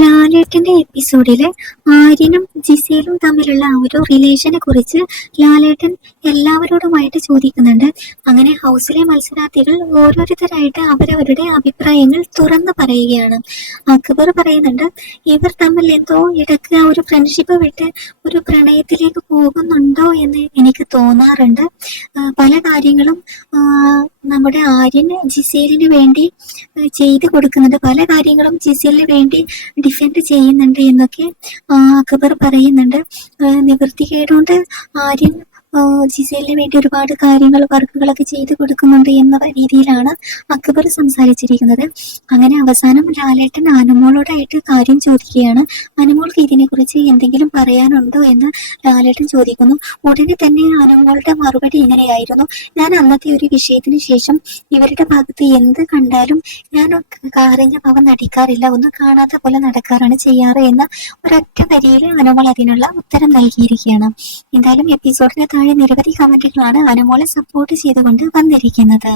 ലാലേട്ടന്റെ എപ്പിസോഡില് ആര്യനും ജിസേലും തമ്മിലുള്ള ആ ഒരു റിലേഷനെ കുറിച്ച് ലാലേട്ടൻ എല്ലാവരോടുമായിട്ട് ചോദിക്കുന്നുണ്ട്. അങ്ങനെ ഹൗസിലെ മത്സരാർത്ഥികൾ ഓരോരുത്തരായിട്ട് അവരവരുടെ അഭിപ്രായങ്ങൾ തുറന്നു പറയുകയാണ്. അക്ബർ പറയുന്നുണ്ട്, ഇവർ തമ്മിൽ എന്തോ ഇടയ്ക്ക് ആ ഒരു ഫ്രണ്ട്ഷിപ്പ് വിട്ട് ഒരു പ്രണയത്തിലേക്ക് പോകുന്നുണ്ടോ എന്ന് എനിക്ക് തോന്നാറുണ്ട്. പല കാര്യങ്ങളും നമ്മുടെ ആര്യന് ജിസേലിന് വേണ്ടി ചെയ്തു കൊടുക്കുന്നുണ്ട്, പല കാര്യങ്ങളും ജിസേലിന് വേണ്ടി ഡിഫെൻഡ് ചെയ്യുന്നുണ്ട് എന്നൊക്കെ അക്ബർ പറയുന്നുണ്ട്. നിവൃത്തികേടുകൊണ്ട് ആര്യൻ ജിസേലിന് വേണ്ടി ഒരുപാട് കാര്യങ്ങൾ വർക്കുകളൊക്കെ ചെയ്തു കൊടുക്കുന്നുണ്ട് എന്ന രീതിയിലാണ് അക്ബർ സംസാരിച്ചിരിക്കുന്നത്. അങ്ങനെ അവസാനം ലാലേട്ടൻ അനുമോളോടായിട്ട് കാര്യം ചോദിക്കുകയാണ്. അനുമോൾക്ക് ഇതിനെക്കുറിച്ച് എന്തെങ്കിലും പറയാനുണ്ടോ എന്ന് ലാലേട്ടൻ ചോദിക്കുന്നു. ഉടനെ തന്നെ അനുമോളുടെ മറുപടി ഇങ്ങനെയായിരുന്നു, ഞാൻ അന്നത്തെ ഒരു വിഷയത്തിന് ശേഷം ഇവരുടെ ഭാഗത്ത് എന്ത് കണ്ടാലും ഞാൻ കരഞ്ഞ ഭാവം നടിക്കാറില്ല, ഒന്നും കാണാത്ത പോലെ നടക്കാറാണ് ചെയ്യാറ് എന്ന ഒരൊറ്റ വരിയിൽ അനുമോൾ അതിനുള്ള ഉത്തരം നൽകിയിരിക്കുകയാണ്. എന്തായാലും എപ്പിസോഡിന് താഴെ നിരവധി കമന്റുകളാണ് അനുമോളെ സപ്പോർട്ട് ചെയ്തുകൊണ്ട് വന്നിരിക്കുന്നത്.